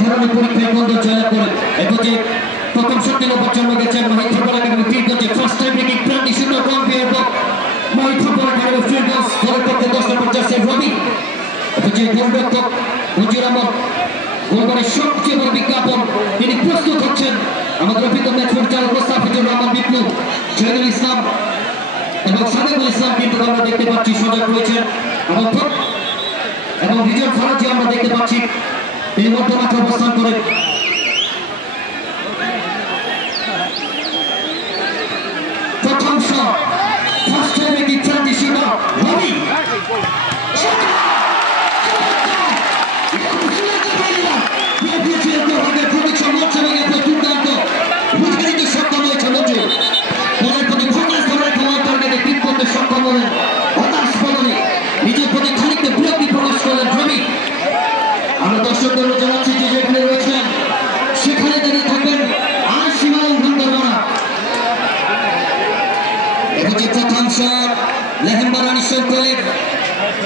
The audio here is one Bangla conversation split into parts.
ধরনের পরীক্ষায় বন্ধ জয়লাভ করে এবং যে প্রথম শক্তি নম্বর জন্য গেছেন মহিত ফুটবল একাডেমি ফিল্ডগঞ্জে ফার্স্ট টাইম ব্রেকিং প্রান্তি শূন্য কমবে এবং মহিত ফুটবল একাডেমি ফিল্ডগঞ্জ দলের পক্ষে 10 নম্বর জার্সি রবি এবং যে গোলরক্ষক মঞ্জুর আহমদ গোলবারের সবচেয়ে বড় বিজ্ঞাপন তিনি প্রস্তুত হচ্ছেন আমাদের অভিজ্ঞ ম্যাচ পরিচালক মোস্তাফিজুর রহমান বিপ্লু জহিরুল ইসলাম এবং সাদেকুল ইসলাম কিন্তু আমরা দেখতে পাচ্ছি সজাগ রয়েছেন এবং রিজন ফরাজি আমরা দেখতে পাচ্ছি তিনি মধ্যমাঠে অবস্থান করেন প্রথম শট ফার্স্ট টাইম ব্রেকিং প্রান্তি শূন্য রবি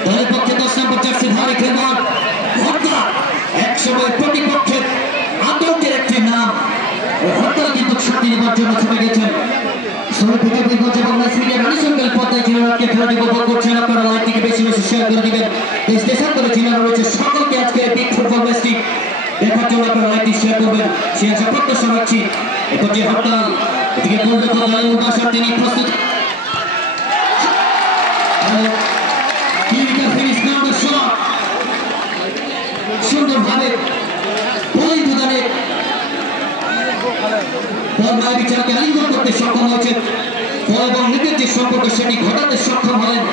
দলের পক্ষে 10 নম্বর জার্সি ধারী খেলোয়াড় হত্যা একসময় প্রতিপক্ষের আতঙ্কের একটি নাম হত্যা কিন্তু শক্তি নেবার জন্য ছুটে গেছেন সকলকে আজকে বিগ ফুটবল ম্যাচটি দেখার জন্য আপনারা লাইকটি শেয়ার করবেন সে আশা প্রত্যাশা রাখছি এখন যে হত্যা এদিকে গোলরক্ষক তিনি প্রস্তুত সুন্দরভাবে বিচারকে আলিঙ্গন করতে সক্ষম হয়েছে এবং নিজের যে সম্পর্ক সেটি ঘটাতে সক্ষম হলেন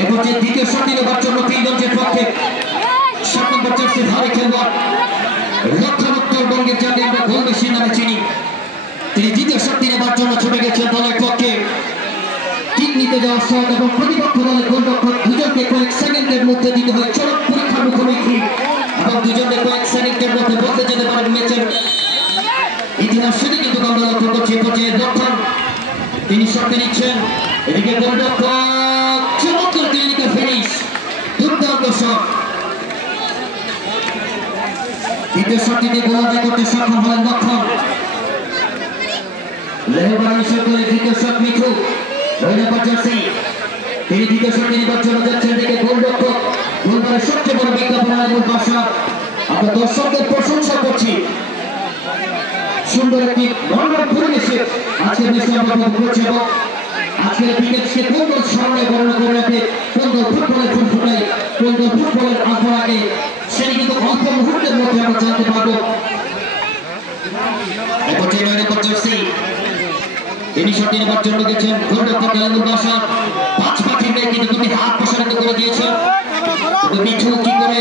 এরপর যে দ্বিতীয় শক্তি নেবার জন্য ফিল্ডগঞ্জের পক্ষে 7 নম্বর জার্সি ধারী খেলোয়াড় লক্ষণ উত্তরবঙ্গের যাকে আমরা গোল বেশি নামে চিনি তিনি দ্বিতীয় শক্তি নেবার জন্য ছুটে গেছেন দলের পক্ষে কিক নিতে যাওয়ার শট এবং প্রতিপক্ষ দলের গোলরক্ষক দুজনকে কয়েক সেকেন্ডের মধ্যে দিতে হয় চরম পরীক্ষার মুখোমুখি এবং দুজনকে কয়েক সেকেন্ডের মধ্যে বলতে যেতে পারেন ম্যাচের ইতিহাস সেটি কিন্তু আমরা লক্ষ্য করছি পর্যায়ে লক্ষণ তিনি শটে নিচ্ছেন এদিকে গোলরক্ষক চমৎকার ক্লিনিক্যাল ফিনিশ দুর্দান্ত শট দ্বিতীয় শটটিতে গোল আদায় করতে সক্ষম হলেন লক্ষণ লেহবানি সকলের দ্বিতীয় শট মিঠু 9 নম্বর জার্সি তিনি দ্বিতীয় শটটি নেবার জন্য যাচ্ছেন এদিকে গোলরক্ষক গোলবারের সবচেয়ে বড় বিজ্ঞাপন আলাদুল বাসা আমরা দর্শকদের প্রশংসা করছি সুন্দর একটি মনোরম পরিবেশে আজকের ম্যাচটি আমরা উপভোগ করছি এবং আজকের ক্রিকেটকে কোন দল সামনে বর্ণনা করে রাখে কোন দল ফুটবলের ফুল ফোটায় কোন দল ফুটবলের আঁকা আগে সেটি কিন্তু অল্প মুহূর্তের মধ্যে আমরা জানতে পারবো এরপর 9 নম্বর জার্সি তিনি শটটি নেবার জন্য গেছেন গোলরক্ষক আলাদুল বাসা 5 পাখির নেই কিন্তু দুটি হাত প্রসারিত করে দিয়েছেন মিঠু কি করে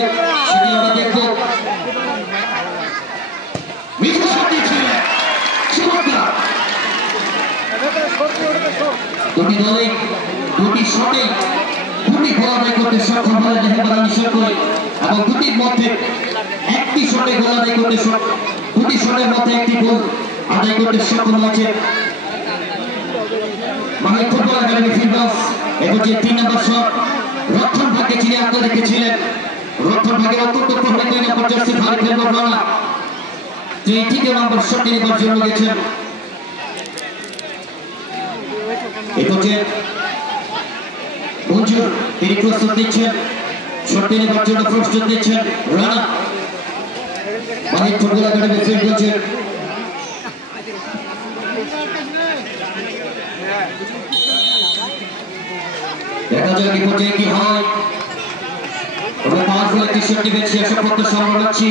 সেটি আমরা দেখবো মিঠু শটটি ছিল চমৎকার দুটি দলে দুটি শটে দুটি গোল আদায় করতে সক্ষম হলেন লেহবানি সকলে এবং দুটির মধ্যে একটি শটে গোল আদায় করতে দুটি শটের মধ্যে একটি গোল আদায় করতে সক্ষম হয়েছে মহিত ফুটবল একাডেমি ফিল্ডগঞ্জ এবং যে 3 নম্বর শট রক্ষণ ভাগ্যে চিনে আত্ম রেখেছিলেন রক্ষণ ভাগ্যের অত্যন্ত প্রহরী 2 নম্বর জার্সি ধারী খেলোয়াড় রানা যে 3 নম্বর শটটি নেবার জন্য গেছেন এরপর যে মঞ্জুর তিনি প্রস্তুত নিচ্ছেন শটটি নেবার জন্য প্রস্তুত নিচ্ছেন রানা মহিত ফুটবল একাডেমি ফিল্ডগঞ্জের দেখা যাক কি পর্যায়ে কি হয় আমরা পাওয়ারফুল একটি শটটি বেছে আশা প্রত্যাশা রাখছি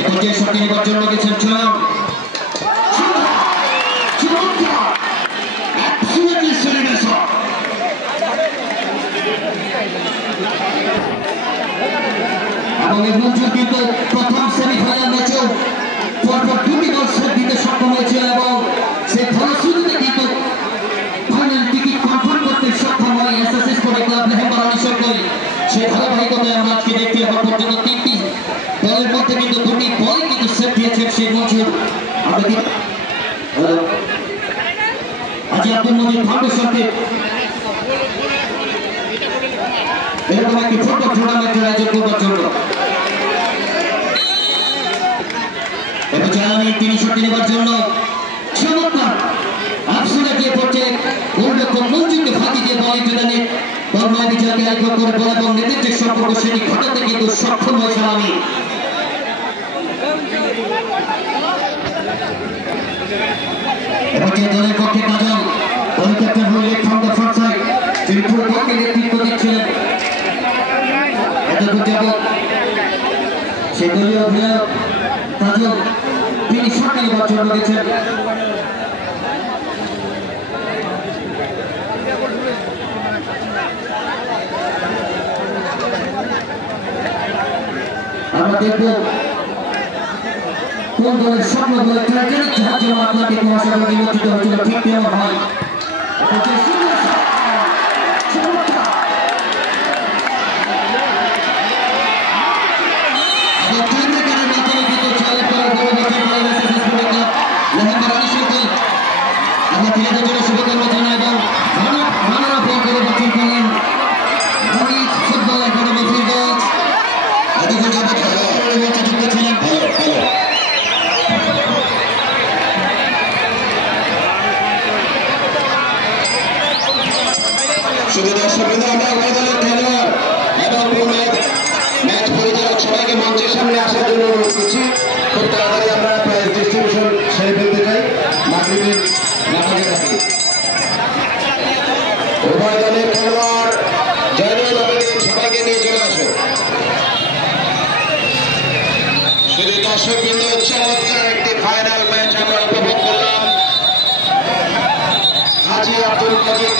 এখন যে শটটি নেবার জন্য গেছেন হওয়ার জন্য 3টি দলের মধ্যে কিন্তু 2টি বল কিন্তু সেট দিয়েছেন সেই মঞ্জুর। আমরা কি আজি আব্দুল মজিদ ফাউন্ডেশনকে এরকম একটি ফুটবল টুর্নামেন্টের আয়োজন করবার জন্য এবং জানানি তিনি শট নেবার জন্য চমৎকার আফসুনা গিয়ে পড়ছে গোলরক্ষক মঞ্জুরকে ফাঁকি দিয়ে বল ইন্টারনে বর্মা বিজয়কে আইকন করে বল এবং নেতৃত্বের সম্পর্ক সেটি ঘটাতে কিন্তু সক্ষম হয়েছে আমি এবং যে দলের পক্ষে কাজল দল ক্যাপ্টেন হইলে ফ্রম দ্য ফ্রন্ট সাইড তিনি পুরো দলকে নেতৃত্ব দিচ্ছিলেন এতক্ষণ যাবৎ সেই দলীয় অধিনায়ক কাজল তিনি শট নেবার জন্য গেছেন। আমরা দেখব কোন দলের স্বপ্ন বলে টাইটানিক জাহাজ যেমন আটলান্টিক মহাসাগরে নিমজ্জিত হয়েছিল ঠিক তেমন হয়। শুধু দর্শকবৃন্দ আমরা উভয় দলের খেলোয়াড় এবং ম্যাচ পরিচালক সবাইকে মঞ্চের সামনে আসার জন্য অনুরোধ করছি। খুব তাড়াতাড়ি আমরা প্রাইজ ডিস্ট্রিবিউশন সেরে ফেলতে চাই মাগরিবের নাটকের আগে। উভয় দলের খেলোয়াড় জয়নুল আবেদিন সবাইকে নিয়ে চলে আসে। শুধু দর্শকবৃন্দ চমৎকার একটি ফাইনাল ম্যাচ আমরা উপভোগ করলাম। হাজী আব্দুল মজিদ